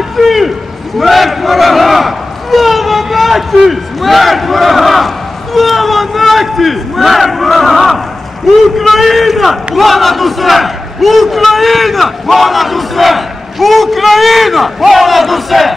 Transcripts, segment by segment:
нації! Смерть ворога! Слава нації! Смерть ворога! Слава нації! Смерть ворога! Україна! Понад усе! Україна! Понад усе! Україна! Понад усе!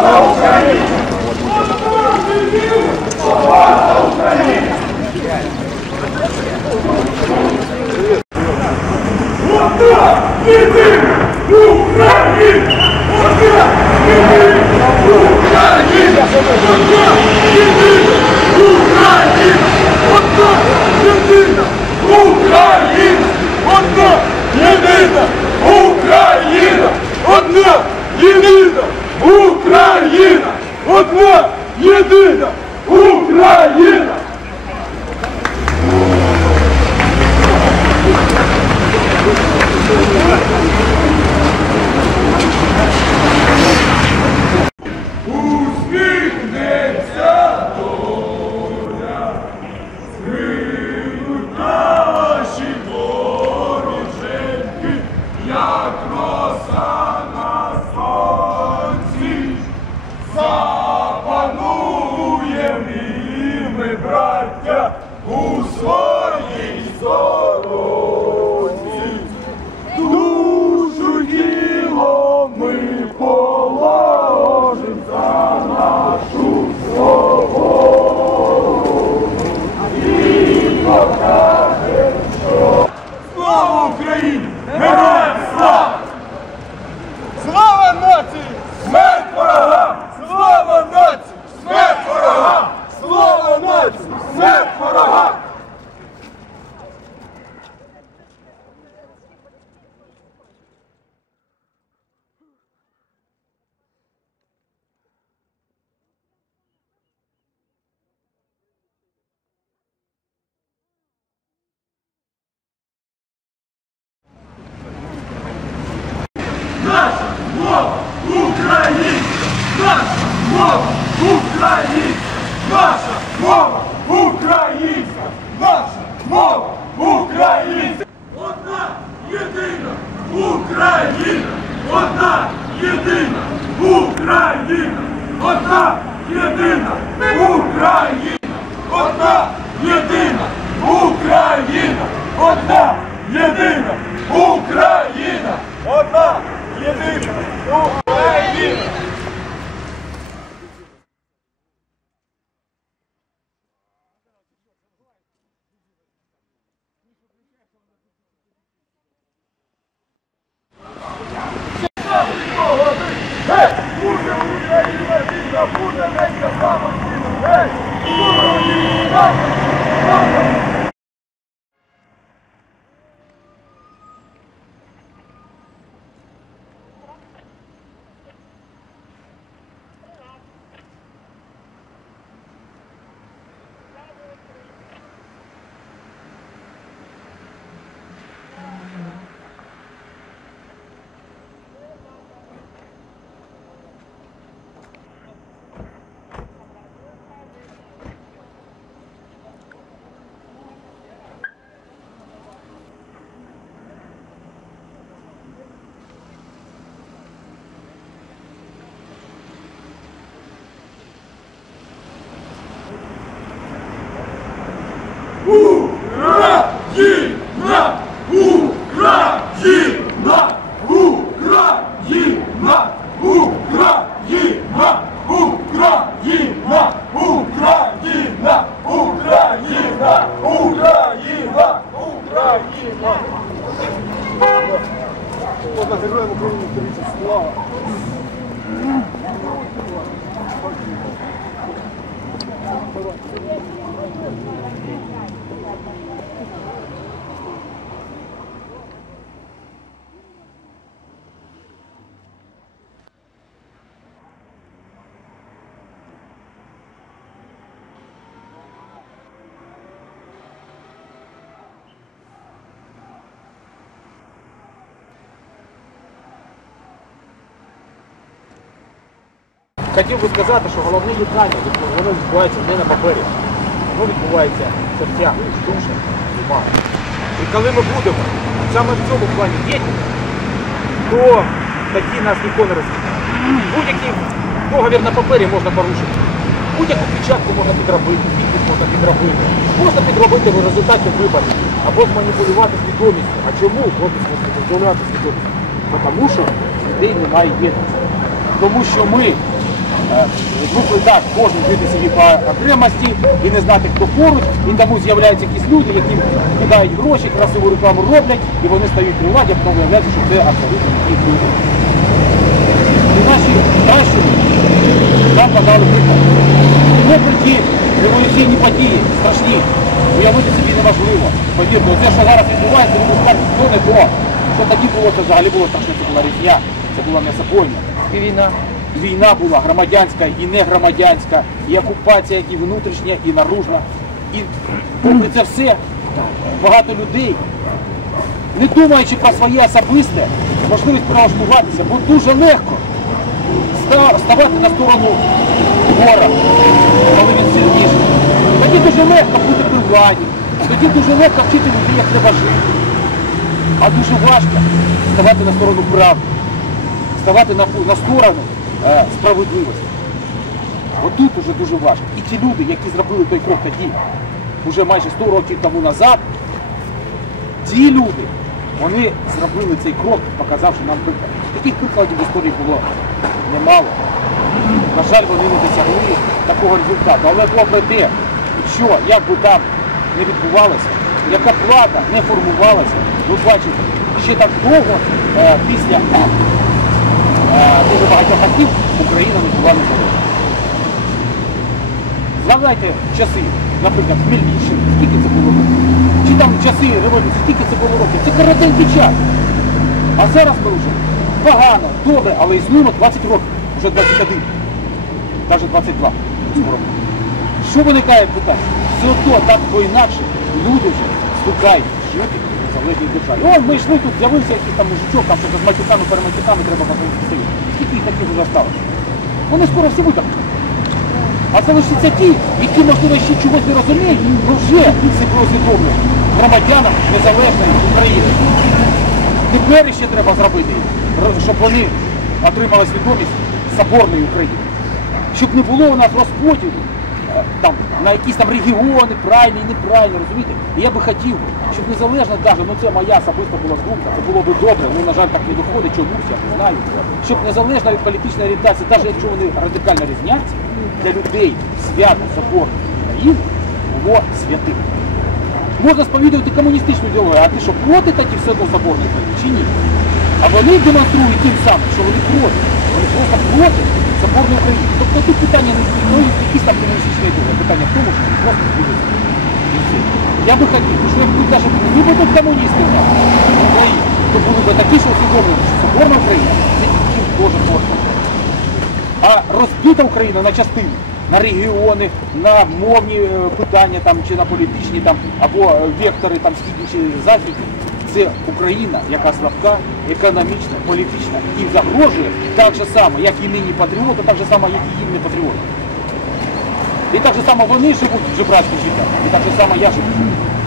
Thank. Хотів би сказати, що головне єднання воно відбувається не на папері, воно відбувається в серцях, в душах, в умах. І коли ми будемо саме в цьому плані єдні, то тоді нас ніхто не розвідає. Будь-який договір на папері можна порушити. Будь-яку печатку можна підробити, підпис можна підробити. Можна підробити в результаті виборів або зманіпулювати свідомістю. А чому можна зманіпулювати свідомістю? Тому що людей немає єдності. Тому що ми е, звикли так, кожен жити собі по окремості і не знати, хто поруч, і тому з'являються якісь люди, які кидають гроші, красиву рекламу роблять, і вони стають при владі, а потім виявляється, що це абсолютно їх люди. І наші кращі нам подали приклад. Попри ті революційні події, страшні, уявити собі неможливо. Повірте, те, що зараз відбувається, ви скажете, що не то. Що тоді було, це взагалі було страшно, це була різня, це була м'ясопойня. І війна. Війна була громадянська і не громадянська, і окупація, і внутрішня, і наружна. І попри це все, багато людей не думаючи про своє особисте, можливість прилаштуватися, бо дуже легко ста- ставати на сторону вора, коли він сильніший. Тоді дуже легко бути при владі, тоді дуже легко вчити людей, як треба жити. А дуже важко ставати на сторону правди, ставати на, на сторону е, справедливості. Отут уже дуже важко. І ті люди, які зробили той крок тоді, уже майже 100 років тому назад, ті люди, вони зробили цей крок, показавши нам приклад. Таких прикладів в історії було немало. На жаль, вони не досягли такого результату. Але попри те, що як би там не відбувалося, яка влада не формувалася, ви бачите, ще так довго е, після дуже багатьох років Україна не була незалежна. Згадайте часи, наприклад, Хмельниччини, скільки це було років? Чи там часи революції, скільки це було років? Це коротенький час. А зараз ми вже погано, добре, але існуємо 20 років, вже 21, навіть 22 скоро. Що виникає питання? Все одно так або інакше люди вже звикають жити в незалежній державі. О, ми йшли тут, з'явився якийсь там мужичок, там з матюками, перематюками треба силу. Скільки їх таких вже сталося? Вони скоро всі витягнуть. А залишаться ті, які, можливо, ще чогось не розуміють, але вже себе усвідомлюють громадянам незалежної України. Тепер ще треба зробити, щоб вони отримали свідомість соборної України. Щоб не було у нас розподілу е, на якісь там регіони, правильні, неправильні, розумієте? І я би хотів, щоб незалежно навіть, ну це моя особиста була думка, це було би добре, ну на жаль так не виходить, чомусь, я не знаю. Щоб незалежно від політичної орієнтації, навіть якщо вони радикально різняться, для людей свято соборної України було святим. Можна сповідувати комуністичну ідеологію, а ти що проти тоді все одно соборної України чи ні? А вони демонструють тим самим, що вони проти. Вони просто проти соборної України. Тобто тут питання не ну, якісь там комуністичні ідеології, питання в тому, що вони просто будуть. Я би хотів, що якби навіть не будуть комуністи у в Україні, то були б такі, що усвідомлені, що соборна Україна це їм теж можна. А розбита Україна на частини, на регіони, на мовні е, питання там, чи на політичні там, або е, вектори там, східні чи західні, це Україна, яка слабка, економічна, політична і загрожує так же само, як і нині патріоти, так же само, як і їм не патріоти. І так же само вони живуть жебрацьким життям, і так же само я живу.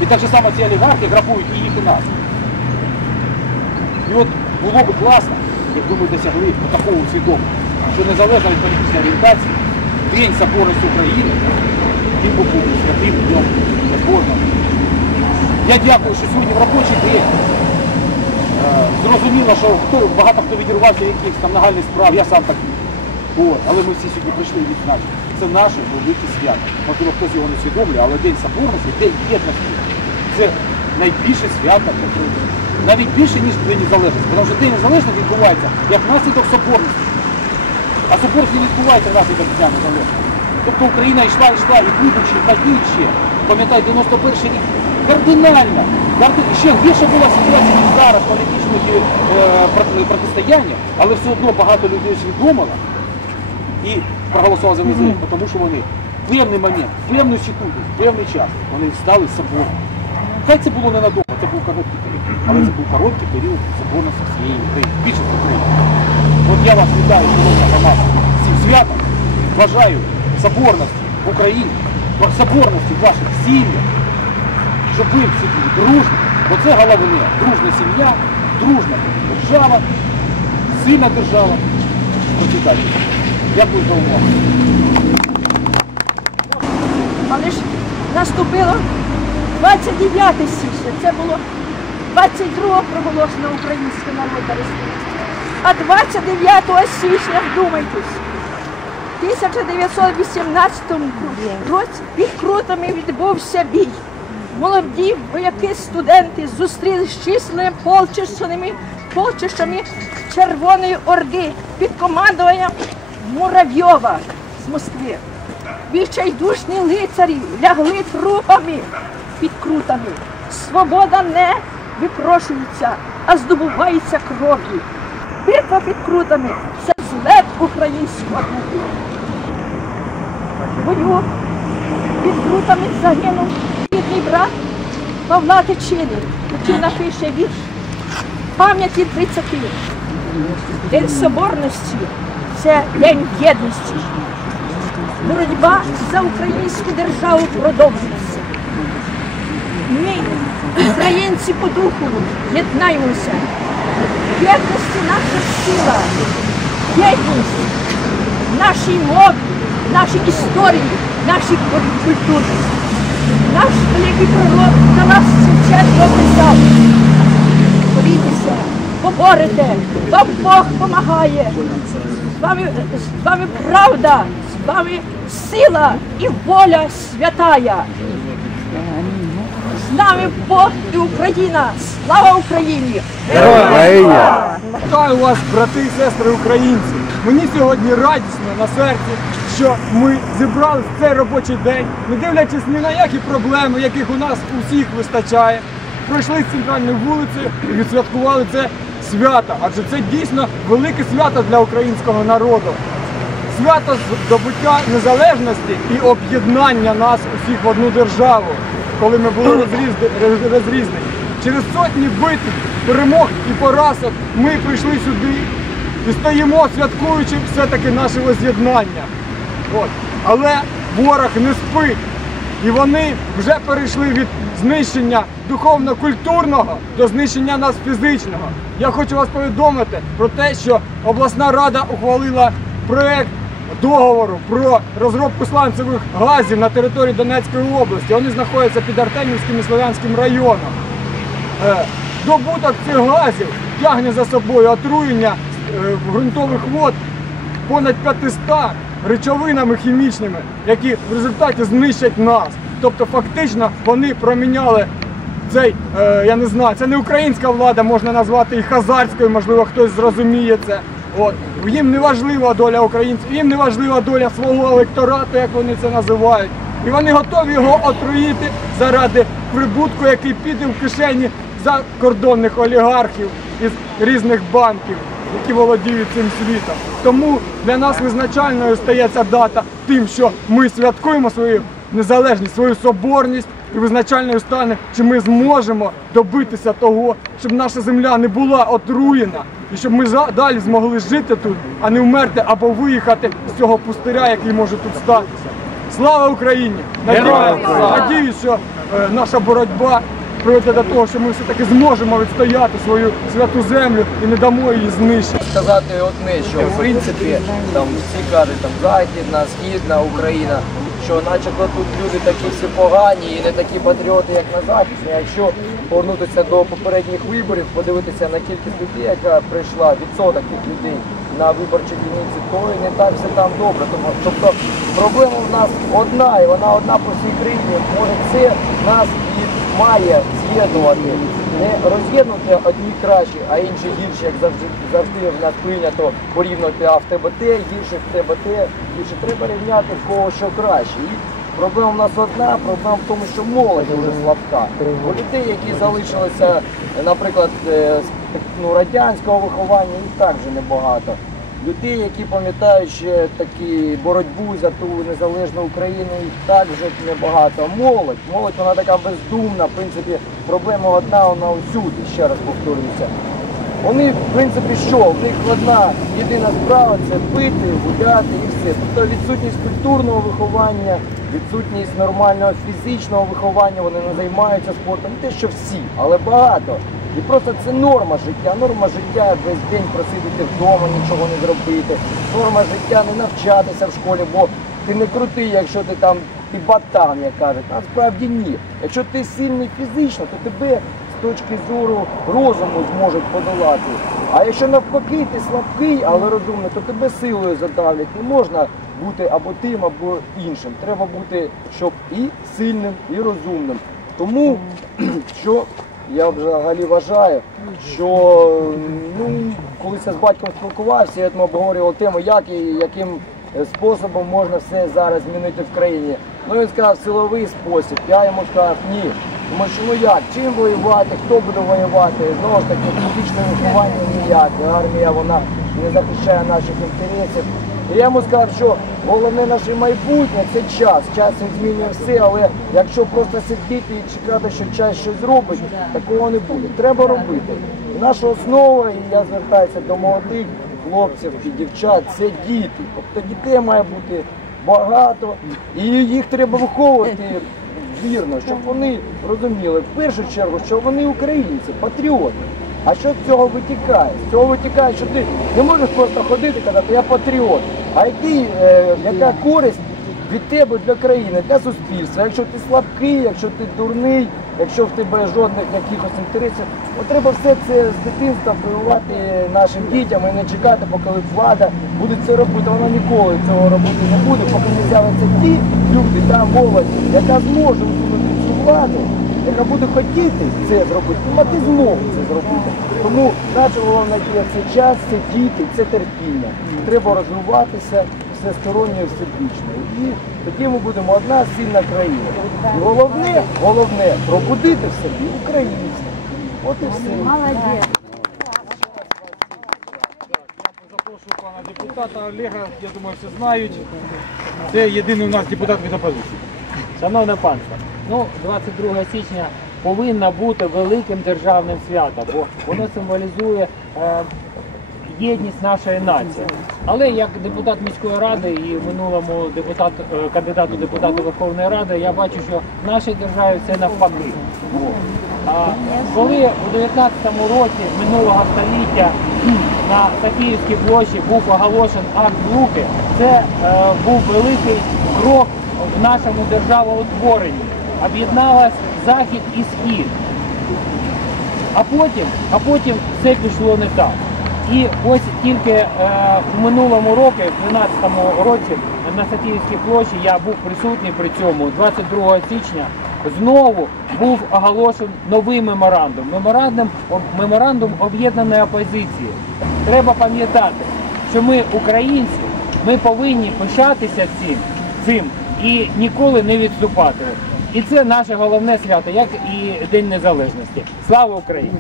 І так же само ці олігархи грабують і їх і нас. І от було б класно, якби ми досягли такого усвідомлення, що незалежно від політичної орієнтації, День Соборності України, він був святим днем Соборного. Я дякую, що сьогодні в робочий день е, зрозуміло, що хто, багато хто відірвався якихось там нагальних справ, я сам такий. От, але ми всі сьогодні прийшли і відзначили. Це наше велике свято. Можливо, хтось його не усвідомлює, але День Соборності, День єдності це найбільше свято України. Навіть більше, ніж День Незалежності. Тому що День Незалежності відбувається як наслідок соборності. А соборність не відбувається внаслідок Дня Незалежності. Тобто Україна йшла, йшла і будучи, ще, пам'ятай, 91 рік, кардинально, ще гірше була ситуація, ніж зараз політичних е, протистояння, але все одно багато людей усвідомило і проголосували за незалежність, тому що вони в певний момент, в певну секунду, в певний час вони стали соборними. Хай це було ненадовго, це був короткий період, але це був короткий період соборності всієї України, більшості України. От я вас вітаю, шановна громада, з цим святом. бажаю соборності в Україні, соборності в ваших сім'ях, щоб ви всі були дружні, бо це головне. Дружна сім'я, дружна держава, сильна держава. Процвітайте. Дякую за увагу. Але ж наступило 29 січня. Це було 22 проголошено Українська Народна Республіка. А 29 січня, вдумайтесь, в 1918 році під Крутами відбувся бій. Молоді вояки, студенти зустрілися з численними полчищами, полчищами Червоної Орди під командуванням Муравйова з Москви. Відчайдушні лицарі лягли трупами під крутами. Свобода не випрошується, а здобувається кров'ю. Битва під крутами це злет українського духу. Бою під крутами загинув рідний брат Павла Тичини, який напише вірш пам'яті 30. День соборності це день єдності. Боротьба за українську державу продовжується. Ми, українці по духу, єднаємося. Єдності наша сила, єдність нашій мові, нашій історії, нашій культурі. Наш великий пророк Тарас Шевченко писав, борітеся, поборете, вам Бог помагає. З вами, з вами правда, з вами сила і воля святая. З нами Бог і Україна. Слава Україні! Вітаю вас, брати і сестри українці. Мені сьогодні радісно на серці, що ми зібрались в цей робочий день, не дивлячись ні на які проблеми, яких у нас усіх вистачає. Пройшли з центральною вулицею і відсвяткували це свято, адже це дійсно велике свято для українського народу. Свято здобуття незалежності і об'єднання нас усіх в одну державу, коли ми були розрізнені. Через сотні битв, перемог і поразок ми прийшли сюди і стоїмо, святкуючи все-таки наше воз'єднання. Але ворог не спить. І вони вже перейшли від знищення духовно-культурного до знищення нас фізичного. Я хочу вас повідомити про те, що обласна рада ухвалила проект договору про розробку сланцевих газів на території Донецької області. Вони знаходяться під Артемівським і Слов'янським районом. Е, Добуток цих газів тягне за собою отруєння е, ґрунтових вод понад 500 речовинами хімічними, які в результаті знищать нас. Тобто фактично вони проміняли цей, е, я не знаю, це не українська влада, можна назвати і хазарською, можливо, хтось зрозуміє це. От. Їм не важлива доля українців, їм не важлива доля свого електорату, як вони це називають. І вони готові його отруїти заради прибутку, який піде в кишені закордонних олігархів із різних банків, які володіють цим світом. Тому для нас визначальною стає ця дата тим, що ми святкуємо свою незалежність, свою соборність. І визначальною стане, чи ми зможемо добитися того, щоб наша земля не була отруєна, і щоб ми далі змогли жити тут, а не вмерти або виїхати з цього пустиря, який може тут статися. Слава Україні! Надію- Надіюсь, що е, наша боротьба приведе до того, що ми все-таки зможемо відстояти свою святу землю і не дамо її знищити. сказати одне, що в принципі там всі кажуть там західна, східна Україна, що начебто тут люди такі всі погані і не такі патріоти, як на західні. Якщо повернутися до попередніх виборів, подивитися на кількість людей, яка прийшла, відсоток тих людей на виборчій дільниці, то і не так все там добре. Тому тобто проблема в нас одна, і вона одна по всій країні. Може це нас і має з'єднувати. Не роз'єднувати одні кращі, а інші гірші, як завжди завжди в нас прийнято порівнювати, а в тебе те, гірше в тебе те, гірше. Треба рівняти в кого що краще. І проблема в нас одна, проблема в тому, що молодь дуже слабка. У людей, які залишилися, наприклад, е, ну, радянського виховання, їх так вже небагато. Людей, які пам'ятають ще такі боротьбу за ту незалежну Україну, їх так вже небагато. Молодь, молодь вона така бездумна. В принципі, проблема одна, вона усюди, ще раз повторююся. Вони, в принципі, що? В них одна єдина справа це пити, гуляти і все. Тобто відсутність культурного виховання, відсутність нормального фізичного виховання, вони не займаються спортом. Не те, що всі, але багато. І просто це норма життя. Норма життя весь день просидіти вдома, нічого не зробити. Норма життя не навчатися в школі, бо ти не крутий, якщо ти там ти батан, як кажуть. Насправді ні. Якщо ти сильний фізично, то тебе з точки зору розуму зможуть подолати. А якщо навпаки ти слабкий, але розумний, то тебе силою задавлять. Не можна бути або тим, або іншим. Треба бути, щоб і сильним, і розумним. Тому що я взагалі вважаю, що ну, колись я з батьком спілкувався, я обговорював тему, як і яким способом можна все зараз змінити в країні. Ну він сказав силовий спосіб. Я йому сказав ні. Тому що ну як, чим воювати, хто буде воювати? Знову ж таки, фізичне виховання ніяк. Армія вона не захищає наших інтересів. Я йому сказав, що головне наше майбутнє це час. Час він змінює все, але якщо просто сидіти і чекати, що час щось зробить, такого не буде. Треба робити. Наша основа, і я звертаюся до молодих хлопців і дівчат, це діти. Тобто дітей має бути багато, і їх треба виховувати вірно, щоб вони розуміли в першу чергу, що вони українці, патріоти. А що з цього витікає? З цього витікає, що ти не можеш просто ходити казати, я патріот. А який, е, яка користь від тебе для країни, для суспільства? Якщо ти слабкий, якщо ти дурний, якщо в тебе жодних якихось інтересів, от треба все це з дитинства прививати нашим дітям і не чекати, поки влада буде це робити. Вона ніколи цього робити не буде, поки не з'являться ті люди, та молодь, яка зможе усунути цю владу, яка буде хотіти це зробити, мати змогу це зробити. Тому наша головна дія це час, це діти, це терпіння. Треба розвиватися всесторонньо і всебічно. І тоді ми будемо одна сильна країна. І головне, головне пробудити в собі українців. От і все. Запрошую пана депутата Олега, я думаю, всі знають. Це єдиний у нас депутат від опозиції. Шановне панство, ну 22 січня повинна бути великим державним святом, бо воно символізує е, єдність нашої нації. Але як депутат міської ради і минулому депутат, е, кандидат у Верховної Ради, я бачу, що в нашій державі все навпаки. А коли у 19 році минулого століття на Софіївській площі був оголошен акт Луки, це е, був великий крок в нашому державоутворенні. Об'єдналась Захід і Схід. А потім, а потім все пішло не так. І ось тільки е, в минулому році, в 12 році, на Софіївській площі я був присутній при цьому 22 січня. Знову був оголошений новий меморандум. Меморандум, меморандум об'єднаної опозиції. Треба пам'ятати, що ми українці, ми повинні пишатися цим, цим і ніколи не відступати. І це наше головне свято, як і День Незалежності. Слава Україні!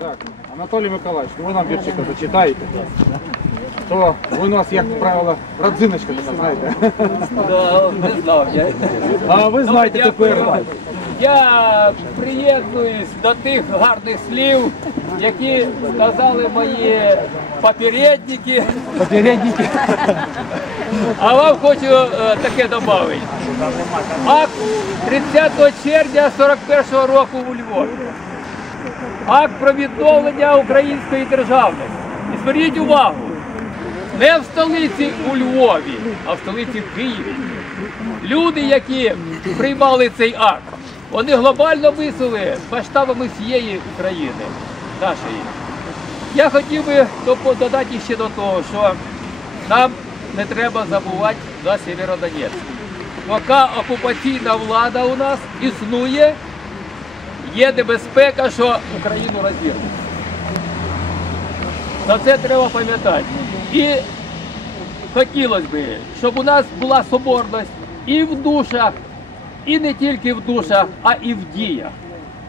Так, Анатолій Миколаївич, ну ви нам віршика зачитаєте. То у нас, як правило, родзиночка така, знаєте. Не знав я. А ви знаєте тепер. Я приєднуюсь до тих гарних слів, які сказали мої попередники. Попередники. А вам хочу е, таке додати. Акт 30 червня 41-го року у Львові. Акт про відновлення української державності. І зверніть увагу, не в столиці у Львові, а в столиці Києві. Люди, які приймали цей акт, вони глобально мислили масштабами всієї України нашої. Я хотів би додати ще до того, що нам не треба забувати за Сєвєродонецьк. Поки окупаційна влада у нас існує, є небезпека, що Україну розірвуть. На це треба пам'ятати. І хотілося б, щоб у нас була соборність і в душах, і не тільки в душах, а і в діях.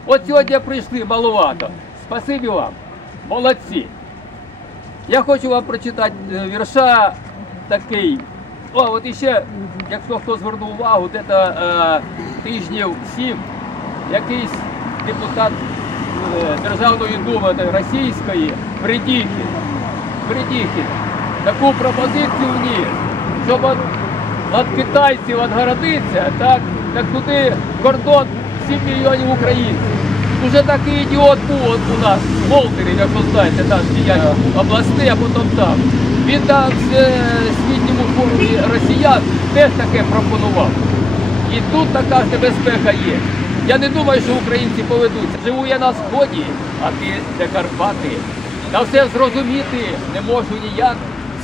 От сьогодні прийшли маловато. Спасибі вам, молодці. Я хочу вам прочитати е, вірша такий. О, от іще, якщо хто звернув увагу, де-то е, тижнів сім якийсь депутат Державної думи російської Придіхін. Придіхін. Таку пропозицію вніс, щоб від китайців відгородитися, так, так туди кордон 7 мільйонів українців. Уже такий ідіот був от у нас в Болтері, як ви знаєте, наш діяч обласний, а потім там. Він на світньому форумі росіян теж таке пропонував. І тут така ж небезпека є. Я не думаю, що українці поведуться. Живу я на сході, а ти де Карпати. Та все зрозуміти не можу ніяк.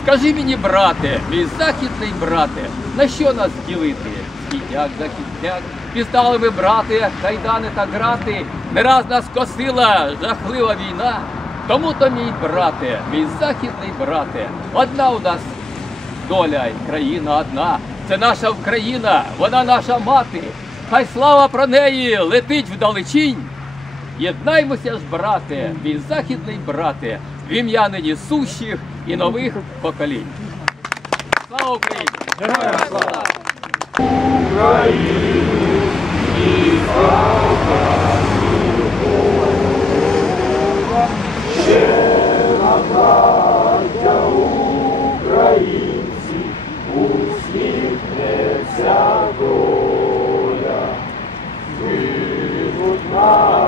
Скажи мені, брате, мій західний брате, на що нас ділити? Східняк, західняк, пізнали ми брати, кайдани та грати. Не раз нас косила жахлива війна. Тому то, мій брате, мій західний брате, одна у нас доля країна одна. Це наша Україна, вона наша мати. Хай слава про неї летить вдалечінь. Єднаймося ж, брате, мій західний брате, в ім'я нині сущих і нових поколінь. Слава Україні! Героям слава! Душу й тіло ми